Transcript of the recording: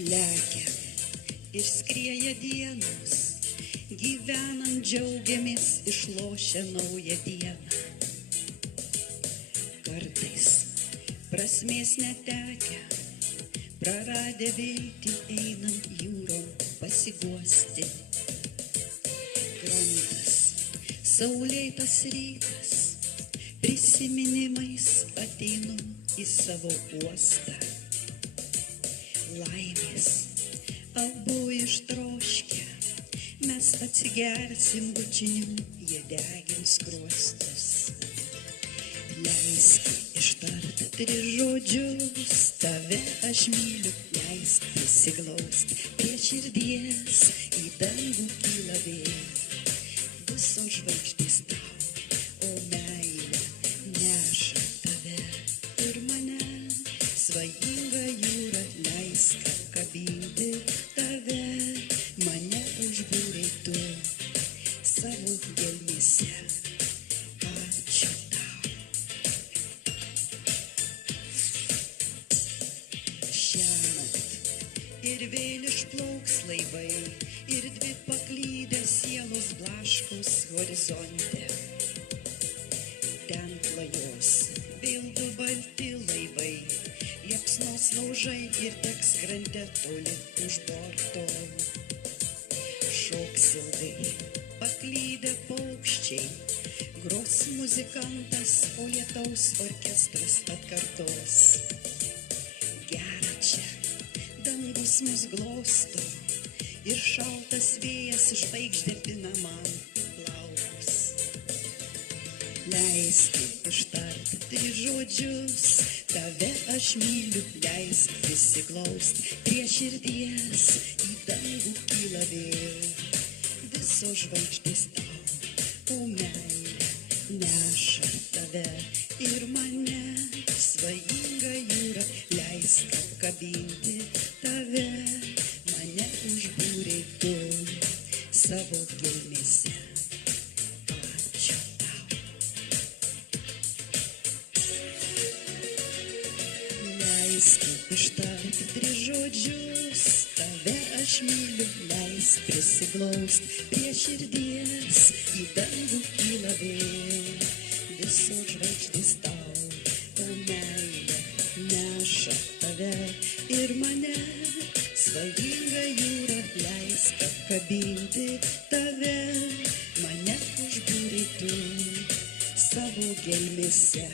Lekia ir skrieja dienos, gyvenant džiaugiamės išlošę naują dieną. Kartais prasmės netekę, praradę viltį einam jūrom pasiguosti. Krantas, saulėtas rytas, prisiminimais ateinu į savo uostą. Laimės abu ištroškę, mes atsigersim bučinių, jie degins skruostus. Leisk ištart 3 žodžius, tave aš myliu, leisk prisiglaust prie širdies, į dangų kyla vėjas, visos žvaigždės tau, o meilė neša tave ir mane. Svajinga jūra, leisk apkabinti tave, mane užbūrei tu savo gelmėse. Ačiū tau. Šiąnakt ir vėl išplauks laivai, ir 2 paklydę sielos blaškos horizonte. Ten klajos vėl 2 balti laivai, liepsnos laužai ir teks krante toli už borto. Šoks ilgai paklydę paukščiai, gros muzikantas, o lietaus orkestras atkartos. Gera čia, dangus mus glosto ir šaltas vėjas žvaigždėtina man plaukus. Leisk ištart 3 žodžius, tave aš myliu, leisk prisiglaust prie širdies, į dangų kyla vėl visos žvaigždės tau, o meilė neša tave ir mane. Svajinga jūra, leisk apkabinti tave, mane užbūrei tu savo gelmėse. Ačiū tau. Leisk ištart 3 žodžius, tave aš myliu, leisk prisiglaust prie širdies, į dangų kyla vėl visos žvaigždės tau, o meilė neša tave ir mane. Svajinga jūra, leisk apkabinti tave, mane užbūrei tu savo gelmėse.